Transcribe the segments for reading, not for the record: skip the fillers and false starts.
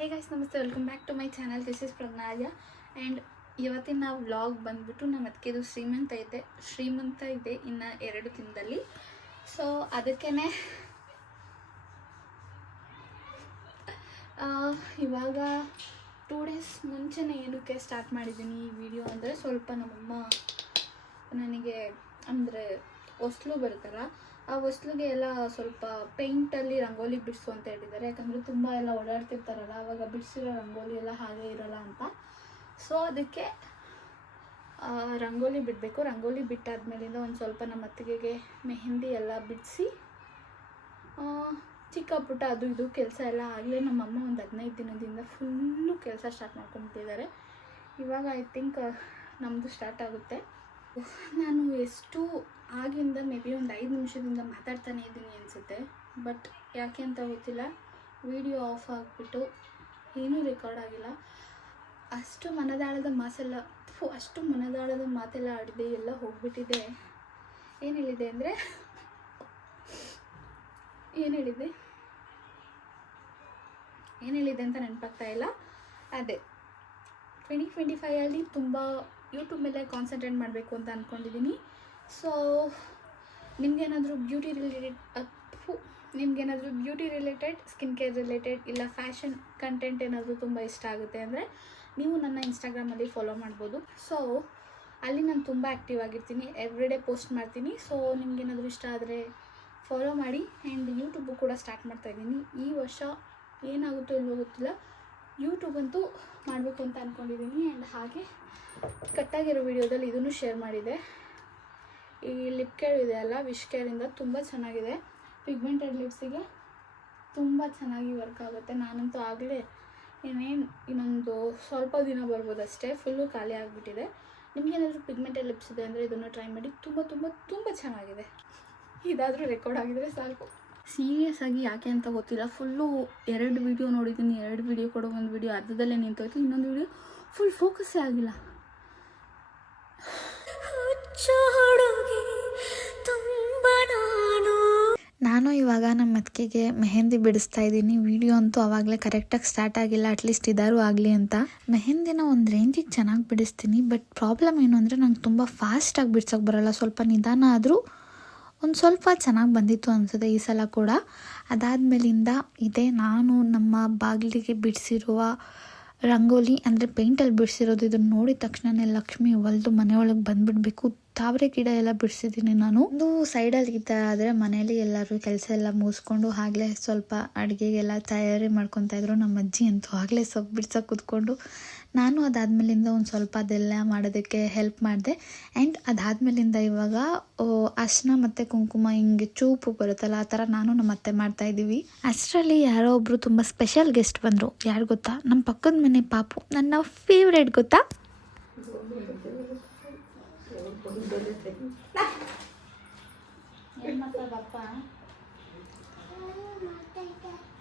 ಹೇ guys, ನಮಸ್ತೆ. Welcome back to my channel. This is ಪ್ರಜ್ಞಾಯ. And ಇವತ್ತಿನ ವ್ಲಾಗ್ ಬಂದ್ಬಿಟ್ಟು ನಮ್ಮ ಅದಕ್ಕಿದು ಶ್ರೀಮಂತ ಇದೆ ಇನ್ನು 2 ದಿನದಲ್ಲಿ. ಸೊ ಅದಕ್ಕೇ ಇವಾಗ 2 ಡೇಸ್ ಮುಂಚೆನೇ ಏನಕ್ಕೆ ಸ್ಟಾರ್ಟ್ ಮಾಡಿದ್ದೀನಿ ಈ ವಿಡಿಯೋ ಅಂದರೆ, ಸ್ವಲ್ಪ ನಮ್ಮಮ್ಮ ನನಗೆ ಅಂದರೆ ಹೊಸ್ಲು ಬರುತ್ತಲ್ಲ, ಆ ಹೊಸ್ಲಿಗೆ ಎಲ್ಲ ಸ್ವಲ್ಪ ಪೇಂಟಲ್ಲಿ ರಂಗೋಲಿ ಬಿಡಿಸು ಅಂತ ಹೇಳಿದ್ದಾರೆ. ಯಾಕಂದರೆ ತುಂಬ ಎಲ್ಲ ಓಡಾಡ್ತಿರ್ತಾರಲ್ಲ, ಆವಾಗ ಬಿಡಿಸಿರೋ ರಂಗೋಲಿ ಎಲ್ಲ ಹಾಗೆ ಇರೋಲ್ಲ ಅಂತ. ಸೊ ಅದಕ್ಕೆ ರಂಗೋಲಿ ಬಿಡಬೇಕು. ರಂಗೋಲಿ ಬಿಟ್ಟಾದ್ಮೇಲಿಂದ ಒಂದು ಸ್ವಲ್ಪ ನಮ್ಮ ಅತ್ತಿಗೆಗೆ ಮೆಹಂದಿ ಎಲ್ಲ ಬಿಡಿಸಿ ಚಿಕ್ಕ ಪುಟ್ಟ ಅದು ಇದು ಕೆಲಸ ಎಲ್ಲ ಆಗಲೇ ನಮ್ಮಮ್ಮ ಒಂದು 15 ದಿನದಿಂದ ಫುಲ್ಲು ಕೆಲಸ ಸ್ಟಾರ್ಟ್ ಮಾಡ್ಕೊಂಡ್ಬಿಟ್ಟಿದ್ದಾರೆ. ಇವಾಗ ಐ ಥಿಂಕ್ ನಮ್ಮದು ಸ್ಟಾರ್ಟ್ ಆಗುತ್ತೆ. ನಾನು ಎಷ್ಟು ಆಗಿಂದ ಮೇ ಬಿ ಒಂದು 5 ನಿಮಿಷದಿಂದ ಮಾತಾಡ್ತಾನೆ ಇದ್ದೀನಿ ಅನಿಸುತ್ತೆ. ಬಟ್ ಯಾಕೆ ಅಂತ ಗೊತ್ತಿಲ್ಲ, ವಿಡಿಯೋ ಆಫ್ ಆಗಿಬಿಟ್ಟು ಏನೂ ರೆಕಾರ್ಡ್ ಆಗಿಲ್ಲ. ಅಷ್ಟು ಮನದಾಳದ ಮಾತೆಲ್ಲ ಆಡಿದೆ, ಎಲ್ಲ ಹೋಗ್ಬಿಟ್ಟಿದೆ. ಏನು ಹೇಳಿದೆ ಅಂತ ನೆನಪಾಗ್ತಾ ಇಲ್ಲ. ಅದೇ 2025 ತುಂಬ ಯೂಟ್ಯೂಬ್ ಮೇಲೆ ಕಾನ್ಸಂಟ್ರೇಟ್ ಮಾಡಬೇಕು ಅಂತ ಅಂದ್ಕೊಂಡಿದ್ದೀನಿ. ಸೊ ನಿಮಗೇನಾದರೂ beauty related skin care related ಇಲ್ಲ ಫ್ಯಾಷನ್ ಕಂಟೆಂಟ್ ಏನಾದರೂ ತುಂಬ ಇಷ್ಟ ಆಗುತ್ತೆ ಅಂದರೆ ನೀವು ನನ್ನ ಇನ್ಸ್ಟಾಗ್ರಾಮಲ್ಲಿ ಫಾಲೋ ಮಾಡ್ಬೋದು. ಸೊ ಅಲ್ಲಿ ನಾನು ತುಂಬ ಆ್ಯಕ್ಟಿವ್ ಆಗಿರ್ತೀನಿ, ಎವ್ರಿಡೇ ಪೋಸ್ಟ್ ಮಾಡ್ತೀನಿ. ಸೊ ನಿಮಗೇನಾದರೂ ಇಷ್ಟ ಆದರೆ ಫಾಲೋ ಮಾಡಿ. ಆ್ಯಂಡ್ ಯೂಟ್ಯೂಬು ಕೂಡ ಸ್ಟಾರ್ಟ್ ಮಾಡ್ತಾಯಿದ್ದೀನಿ. ಈ ವರ್ಷ ಏನಾಗುತ್ತೋ ಇಲ್ವೋ ಗೊತ್ತಿಲ್ಲ, ಯೂಟ್ಯೂಬ್ ಅಂತೂ ಮಾಡಬೇಕು ಅಂತ ಅಂದ್ಕೊಂಡಿದ್ದೀನಿ. ಆ್ಯಂಡ್ ಹಾಗೆ ಕಟ್ಟಾಗಿರೋ ವಿಡಿಯೋದಲ್ಲಿ ಇದನ್ನು ಶೇರ್ ಮಾಡಿದೆ. ಈ ಲಿಪ್ ಕೇರ್ ಇದೆ ಅಲ್ಲ, ವಿಶ್ ಕೇರಿಂದ ತುಂಬ ಚೆನ್ನಾಗಿದೆ. ಪಿಗ್ಮೆಂಟೆಡ್ ಲಿಪ್ಸಿಗೆ ತುಂಬ ಚೆನ್ನಾಗಿ ವರ್ಕ್ ಆಗುತ್ತೆ. ನಾನಂತೂ ಆಗಲೇ ಇನ್ನೊಂದು ಸ್ವಲ್ಪ ದಿನ ಬರ್ಬೋದು ಅಷ್ಟೇ, ಫುಲ್ಲು ಖಾಲಿ ಆಗಿಬಿಟ್ಟಿದೆ. ನಿಮಗೇನಾದರೂ ಪಿಗ್ಮೆಂಟೆಡ್ ಲಿಪ್ಸ್ ಇದೆ ಅಂದರೆ ಇದನ್ನು ಟ್ರೈ ಮಾಡಿ. ತುಂಬ ತುಂಬ ತುಂಬ ಚೆನ್ನಾಗಿದೆ. ಇದಾದರೂ ರೆಕಾರ್ಡ್ ಆಗಿದರೆ ಸಾಕು. ಸೀರಿಯಸ್ ಆಗಿ ಯಾಕೆ ಅಂತ ಗೊತ್ತಿಲ್ಲ, ಫುಲ್ಲು 2 ವಿಡಿಯೋ ನೋಡಿದ್ದೀನಿ. 2 ವಿಡಿಯೋ ಕೂಡ ಒಂದು ವಿಡಿಯೋ ಅರ್ಧದಲ್ಲೇ ನಿಂತೋಯ್ತು, ಇನ್ನೊಂದು ವಿಡಿಯೋ ಫುಲ್ ಫೋಕಸ್ಸೇ ಆಗಿಲ್ಲ. ನಾನು ಇವಾಗ ನಮ್ಮ ಅತ್ತಿಗೆಗೆ ಮೆಹಂದಿ ಬಿಡಿಸ್ತಾ ಇದ್ದೀನಿ. ವಿಡಿಯೋ ಅಂತೂ ಆವಾಗಲೇ ಕರೆಕ್ಟಾಗಿ ಸ್ಟಾರ್ಟ್ ಆಗಿಲ್ಲ, ಅಟ್ಲೀಸ್ಟ್ ಇದಾರು ಆಗಲಿ ಅಂತ. ಮೆಹಂದಿನ ಒಂದು ರೇಂಜಿಗೆ ಚೆನ್ನಾಗಿ ಬಿಡಿಸ್ತೀನಿ. ಬಟ್ ಪ್ರಾಬ್ಲಮ್ ಏನು ಅಂದರೆ ನಂಗೆ ತುಂಬ ಫಾಸ್ಟಾಗಿ ಬಿಡ್ಸೋಕ್ಕೆ ಬರೋಲ್ಲ. ಸ್ವಲ್ಪ ನಿಧಾನ ಆದರೂ ಒಂದು ಸ್ವಲ್ಪ ಚೆನ್ನಾಗಿ ಬಂದಿತ್ತು ಅನಿಸುತ್ತೆ ಈ ಸಲ ಕೂಡ. ಅದಾದಮೇಲಿಂದ ಇದೇ ನಾನು ನಮ್ಮ ಬಾಗಿಲಿಗೆ ಬಿಡಿಸಿರುವ ರಂಗೋಲಿ ಅಂದರೆ ಪೇಂಟಲ್ಲಿ ಬಿಡಿಸಿರೋದು. ಇದನ್ನು ನೋಡಿದ ತಕ್ಷಣವೇ ಲಕ್ಷ್ಮಿ ಹೊಲ್ದು ಮನೆಯೊಳಗೆ ಬಂದುಬಿಡಬೇಕು. ತಾವರೆ ಗಿಡ ಎಲ್ಲ ಬಿಡಿಸಿದ್ದೀನಿ ನಾನು. ಒಂದು ಸೈಡಲ್ಲಿ ಈ ಥರ ಆದರೆ ಮನೇಲಿ ಎಲ್ಲರೂ ಕೆಲಸ ಎಲ್ಲ ಮುಗಿಸ್ಕೊಂಡು ಆಗಲೇ ಸ್ವಲ್ಪ ಅಡುಗೆಗೆಲ್ಲ ತಯಾರಿ ಮಾಡ್ಕೊತಾಯಿದ್ರು. ನಮ್ಮ ಅಜ್ಜಿ ಅಂತೂ ಆಗಲೇ ಸೊಪ್ಪು ಬಿಡ್ಸೋಕೆ ಕೂತ್ಕೊಂಡು, ನಾನು ಅದಾದಮೇಲಿಂದ ಒಂದು ಸ್ವಲ್ಪ ಅದೆಲ್ಲ ಮಾಡೋದಕ್ಕೆ ಹೆಲ್ಪ್ ಮಾಡಿದೆ. ಆ್ಯಂಡ್ ಅದಾದಮೇಲಿಂದ ಇವಾಗ ಅರ್ಶಿನ ಮತ್ತು ಕುಂಕುಮ ಹಿಂಗೆ ಚೂಪು ಬರುತ್ತಲ್ಲ, ಆ ಥರ ನಾನು ನಮ್ಮ ಅತ್ತೆ ಮಾಡ್ತಾಯಿದ್ದೀವಿ. ಅಷ್ಟರಲ್ಲಿ ಯಾರೋ ಒಬ್ಬರು ತುಂಬ ಸ್ಪೆಷಲ್ ಗೆಸ್ಟ್ ಬಂದರು. ಯಾರು ಗೊತ್ತಾ? ನಮ್ಮ ಪಕ್ಕದ ಮನೆ ಪಾಪು, ನನ್ನ ಫೇವ್ರೇಟ್ ಗೊತ್ತಾ.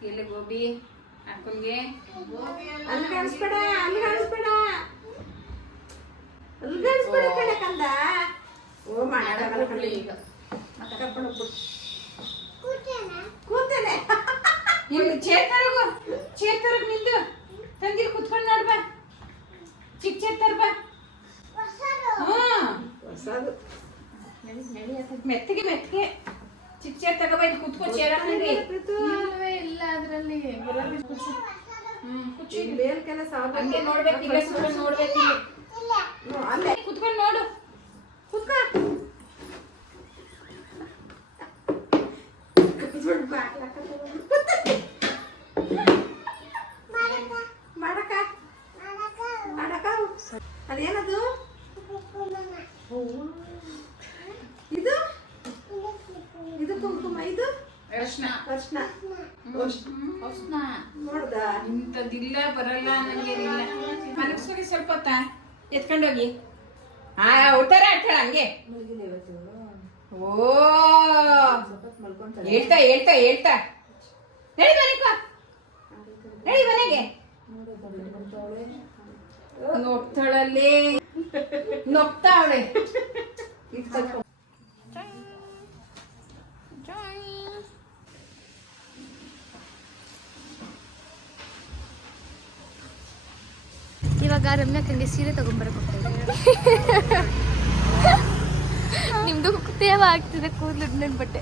ಎಲ್ಲಿ ಗೋಬಿ ಅಕ್ಕಂಗೆ ಚೇರ್ತರಗ್ ನಿಂದು ತಂಗಿಲ್ ಕುತ್ಕೊಂಡು ನೋಡ್ಬಾ. ಚಿಕ್ಕ ಚೇರ್ತರ್ ಬಾ. ಮೆತ್ತಗೆ ಚಿಕ್ಕ ಚೇರ್ ತಗೋಬಾ. ಇಲ್ಲಿ ಕುತ್ಕೊಂಡು ಚೇರ್ ಹಾಕಿ. ಇಲ್ಲ ಅದರಲ್ಲಿ ಹಂಗೆ ನೋಡ್ಬೇಕು, ಇಲ್ಲ ಕುತ್ಕೊಂಡು ನೋಡ್ಬೇಕು. ಅಲ್ಲೇ ಕುತ್ಕೊಂಡು ನೋಡು. ಅದೇನದು? ಇದು ಇದು ಕುಂಕುಮ, ಇದು ಅರ್ಶನ. ನೋಡ್ದ? ಇಂಥದ್ದಿಲ್ಲ, ಬರಲ್ಲ ನನಗೇನಿಲ್ಲ. ಮನಸ್ಸಿಗೆ ಸ್ವಲ್ಪ ಹೊತ್ತ ಎತ್ಕೊಂಡೋಗಿ ಉತ್ತರ ಆಡ್ತಾಳ ಹಂಗೆ. ಓ ಹೇಳ್ತಾ ನಡಿ ಮನೆಗೆ. ನೋಡ್ತಾಳಲ್ಲಿ ನೊಕ್ತಾವಳೆ. ಇವಾಗ ರಮ್ಯಾಕಂಗೆ ಸೀರೆ ತಗೊಂಬರಕ್ಕೆ ಹೋಗ್ತಾ ಇದ್ದೀನಿ. ನಿಮ್ದು ತೇವ ಆಗ್ತಿದೆ ಕೂದಲು ನನ್ನ ಬಟ್ಟೆ.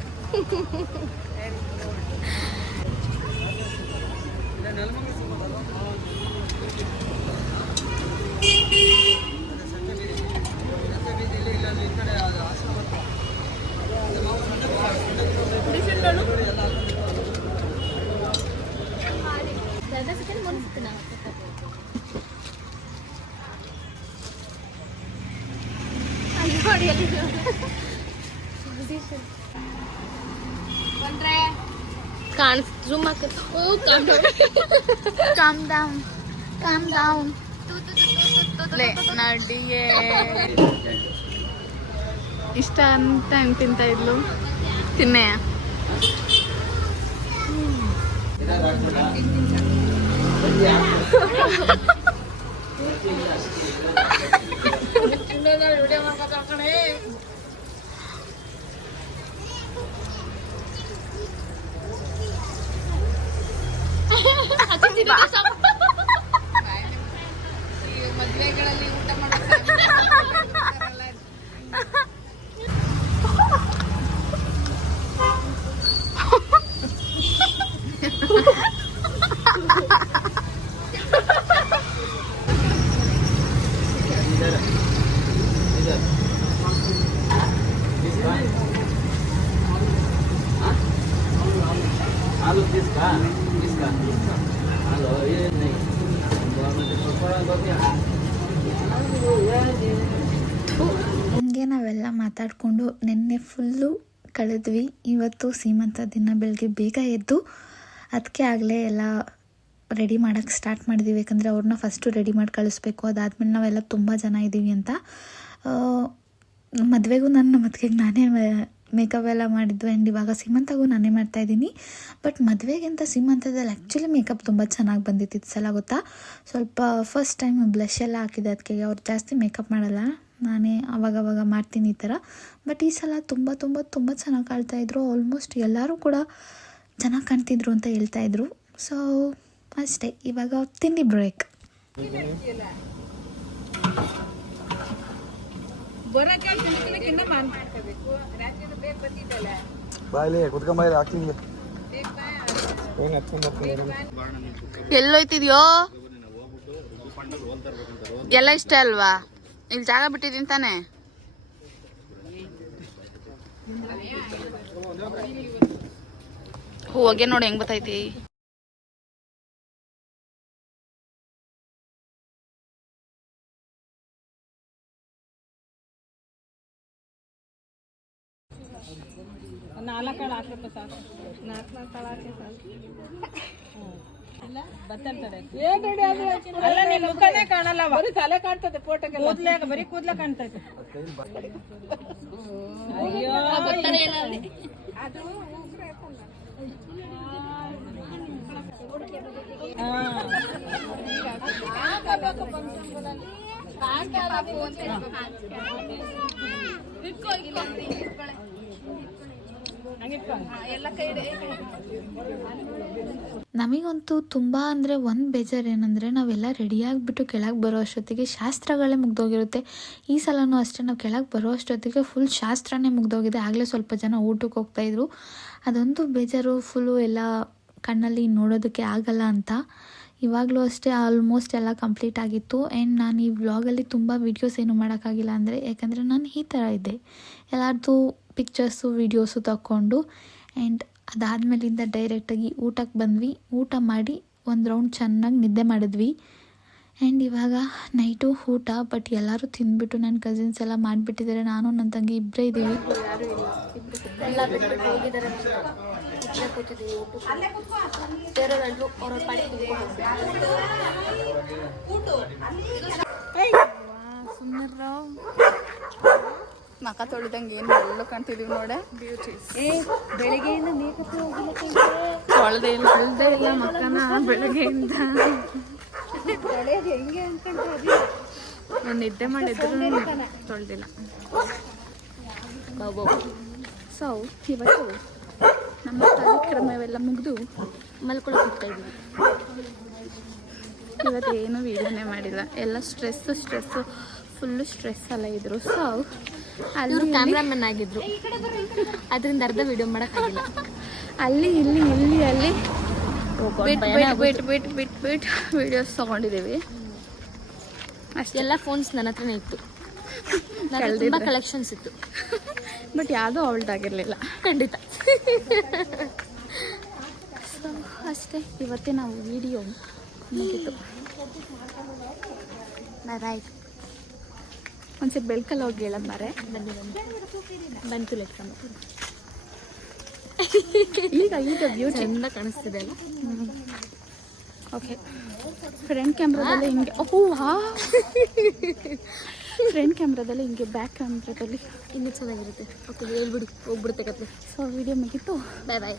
ನಡಿಯೇ ಇಷ್ಟ ಅಂತ ಹೆಂಗ್ ತಿಂತ ಇದ್ಲು ತಿನ್ನೆ. ಮದ್ವೆಗಳಲ್ಲಿ ಊಟ आलू किसका किसका हेलो ये नहीं ಹಂಗೆ ನಾವೆಲ್ಲ ಮಾತಾಡಿಕೊಂಡು ನಿನ್ನೆ ಫುಲ್ಲು ಕಳೆದ್ವಿ. ಇವತ್ತು ಸೀಮಂತ ದಿನ ಬೆಳಗ್ಗೆ ಬೇಗ ಎದ್ದು ಅದಕ್ಕೆ ಆಗಲೇ ಎಲ್ಲ ರೆಡಿ ಮಾಡೋಕ್ಕೆ ಸ್ಟಾರ್ಟ್ ಮಾಡಿದ್ದೀವಿ. ಯಾಕಂದರೆ ಅವ್ರನ್ನ ಫಸ್ಟು ರೆಡಿ ಮಾಡಿ ಕಳಿಸ್ಬೇಕು. ಅದಾದಮೇಲೆ ನಾವೆಲ್ಲ ತುಂಬ ಜನ ಇದ್ದೀವಿ ಅಂತ. ಮದುವೆಗೂ ನನ್ನ ಮದುವೆಗೆ ನಾನೇ ಮೇಕಪ್ ಎಲ್ಲ ಮಾಡಿದ್ದು. ಆ್ಯಂಡ್ ಇವಾಗ ಸೀಮಂತಗೂ ನಾನೇ ಮಾಡ್ತಾಯಿದ್ದೀನಿ. ಬಟ್ ಮದುವೆಗಿಂತ ಸೀಮಂತದಲ್ಲಿ ಆ್ಯಕ್ಚುಲಿ ಮೇಕಪ್ ತುಂಬ ಚೆನ್ನಾಗಿ ಬಂದಿತ್ತು ಈ ಸಲ, ಗೊತ್ತಾ. ಸ್ವಲ್ಪ ಫಸ್ಟ್ ಟೈಮ್ ಬ್ಲಷ್ ಎಲ್ಲ ಹಾಕಿದೆ. ಅದಕ್ಕೆ ಅವ್ರು ಜಾಸ್ತಿ ಮೇಕಪ್ ಮಾಡಲ್ಲ, ನಾನೇ ಅವಾಗವಾಗ ಮಾಡ್ತೀನಿ ಈ ಥರ. ಬಟ್ ಈ ಸಲ ತುಂಬ ತುಂಬ ತುಂಬ ಚೆನ್ನಾಗಿ ಕಾಣ್ತಾಯಿದ್ರು. ಆಲ್ಮೋಸ್ಟ್ ಎಲ್ಲರೂ ಕೂಡ ಚೆನ್ನಾಗಿ ಕಾಣ್ತಿದ್ರು ಅಂತ ಹೇಳ್ತಾಯಿದ್ರು. ಸೊ ಅಷ್ಟೇ, ಇವಾಗ ತಿಂಡಿ ಬ್ರೇಕ್. ಬಾಯ್ಲಿ ಕುತ್ಕೊಂಬಾಯ್ಲಿ ಹಾಕ್ತೀನಿ. ಎಲ್ಲೋಯ್ತಿದ್ಯೋ ಎಲ್ಲ ಇಷ್ಟ ಅಲ್ವಾ? ಇಲ್ಲಿ ಜಾಗ ಬಿಟ್ಟಿದ್ದೀನಿ ತಾನೆ. ಹೋಗೆ ನೋಡಿ ಹೆಂಗ್ ಬರ್ತೈತಿ. ಮುಖನೇ ಕಾಣಲ್ಲ, ಬರೀ ತಲೆ ಕಾಣ್ತದೆ ಫೋಟೋಗೆ. ಬರೀ ಕೂದ್ಲ ಕಾಣ್ತೈತೆ. ನಮಗಂತೂ ತುಂಬ ಅಂದರೆ ಒಂದು ಬೇಜಾರು ಏನಂದರೆ ನಾವೆಲ್ಲ ರೆಡಿಯಾಗಿಬಿಟ್ಟು ಕೆಳಗೆ ಬರೋ ಅಷ್ಟೊತ್ತಿಗೆ ಶಾಸ್ತ್ರಗಳೇ ಮುಗ್ದೋಗಿರುತ್ತೆ. ಈ ಸಲನೂ ಅಷ್ಟೇ, ನಾವು ಕೆಳಗೆ ಬರೋ ಅಷ್ಟೊತ್ತಿಗೆ ಫುಲ್ ಶಾಸ್ತ್ರನೇ ಮುಗ್ದೋಗಿದೆ. ಆಗಲೇ ಸ್ವಲ್ಪ ಜನ ಊಟಕ್ಕೆ ಹೋಗ್ತಾಯಿದ್ರು. ಅದೊಂದು ಬೇಜಾರು, ಫುಲ್ಲು ಎಲ್ಲ ಕಣ್ಣಲ್ಲಿ ನೋಡೋದಕ್ಕೆ ಆಗಲ್ಲ ಅಂತ. ಇವಾಗಲೂ ಅಷ್ಟೇ ಆಲ್ಮೋಸ್ಟ್ ಎಲ್ಲ ಕಂಪ್ಲೀಟ್ ಆಗಿತ್ತು. ಆ್ಯಂಡ್ ನಾನು ಈ ವ್ಲಾಗಲ್ಲಿ ತುಂಬ ವೀಡಿಯೋಸ್ ಏನು ಮಾಡೋಕ್ಕಾಗಿಲ್ಲ ಅಂದರೆ, ಯಾಕಂದರೆ ನಾನು ಈ ಥರ ಇದ್ದೆ, ಎಲ್ಲರದ್ದು ಪಿಕ್ಚರ್ಸು ವೀಡಿಯೋಸು ತಗೊಂಡು. ಆ್ಯಂಡ್ ಅದಾದಮೇಲಿಂದ ಡೈರೆಕ್ಟಾಗಿ ಊಟಕ್ಕೆ ಬಂದ್ವಿ. ಊಟ ಮಾಡಿ ಒಂದು ರೌಂಡ್ ಚೆನ್ನಾಗಿ ನಿದ್ದೆ ಮಾಡಿದ್ವಿ. ಆ್ಯಂಡ್ ಇವಾಗ ನೈಟು ಊಟ. ಬಟ್ ಎಲ್ಲರೂ ತಿಂದ್ಬಿಟ್ಟು ನನ್ನ ಕಸಿನ್ಸ್ ಎಲ್ಲ ಮಾಡಿಬಿಟ್ಟಿದ್ದಾರೆ. ನಾನು ನನ್ನ ತಂಗಿ ಇಬ್ಬರೇ ಇದ್ದೀವಿ. ಎಲ್ಲ ಬಿಟ್ಬಿಟ್ಟು ಹೋಗಿದ್ದಾರೆ. ಕೂತಿದ್ದೀವಿ ಮಕ ತೊಳಿದಂಗೆ ಏನು ಎಲ್ಲ ಕಾಣ್ತಿದೀವಿ ನೋಡೆ. ಬೆಳಿಗ್ಗೆಯಿಂದ ಮೇಕಪ್ ತೊಳೆದೇ ಇಲ್ಲ ಮಕ್ಕನ ಬೆಳಗ್ಗೆಯಿಂದ. ಹೆಂಗೆ ಅನ್ಕೊಂಡ್ರೆ ಒಂದು ನಿದ್ದೆ ಮಾಡಿದ್ರು ತೊಳೆದಿಲ್ಲ. ಸೊ ಇವತ್ತು ನಮ್ಮ ಕಾರ್ಯಕ್ರಮವೆಲ್ಲ ಮುಗಿದು ಮಲ್ಕೊಳಕ್ಕೆ ಹೋಗ್ತಾ ಇದ್ದೀವಿ. ಇವತ್ತು ಏನೂ ವೀಡಿಯೋನೇ ಮಾಡಿಲ್ಲ, ಎಲ್ಲ ಸ್ಟ್ರೆಸ್ಸು ಫುಲ್ಲು ಸ್ಟ್ರೆಸ್ ಎಲ್ಲ ಇದ್ರು. ಸೊ ಇವರು ಕ್ಯಾಮ್ರಾಮನ್ ಆಗಿದ್ರು, ಅದರಿಂದ ಅರ್ಧ ವಿಡಿಯೋ ಮಾಡೋಕ್ಕಾಗಿಲ್ಲ. ಅಲ್ಲಿ ಬಿಟ್ ವಿಡಿಯೋಸ್ ತೊಗೊಂಡಿದ್ದೀವಿ ಅಷ್ಟೇ. ಎಲ್ಲ ಫೋನ್ಸ್ ನನ್ನ ಹತ್ರನೇ ಇತ್ತು, ತುಂಬ ಕಲೆಕ್ಷನ್ಸ್ ಇತ್ತು, ಬಟ್ ಯಾವುದೂ ಅವಳ್ದಾಗಿರಲಿಲ್ಲ. ಖಂಡಿತ. ಸೊ ಅಷ್ಟೇ, ಇವತ್ತೇ ನಾವು ವಿಡಿಯೋ ಮುಗಿತು. ರೈಟ್, ಒಂದ್ಸರಿ ಬೆಳ್ಕಲ್ಲಿ ಹೋಗಿ ಹೇಳೋದು ಮಾರೆ. ಬಂತು ಲೆಕ್ಕ ಈಗ ಬ್ಯೂಟಿ ಚಂದ ಕಾಣಿಸ್ತಿದೆ ಅಲ್ಲ. ಓಕೆ, ಫ್ರಂಟ್ ಕ್ಯಾಮ್ರಾದಲ್ಲಿ ಹಿಂಗೆ, ಫ್ರಂಟ್ ಕ್ಯಾಮ್ರಾದಲ್ಲಿ ಹಿಂಗೆ, ಬ್ಯಾಕ್ ಕ್ಯಾಮ್ರಾದಲ್ಲಿ ಇನ್ನೂ ಚೆನ್ನಾಗಿರುತ್ತೆ. ಓಕೆ, ಹೇಳ್ಬಿಡು, ಹೋಗ್ಬಿಡುತ್ತೆ ಕತೆ. ಸೊ ವಿಡಿಯೋ ಮುಗೀತು. ಬಾಯ್ ಬಾಯ್.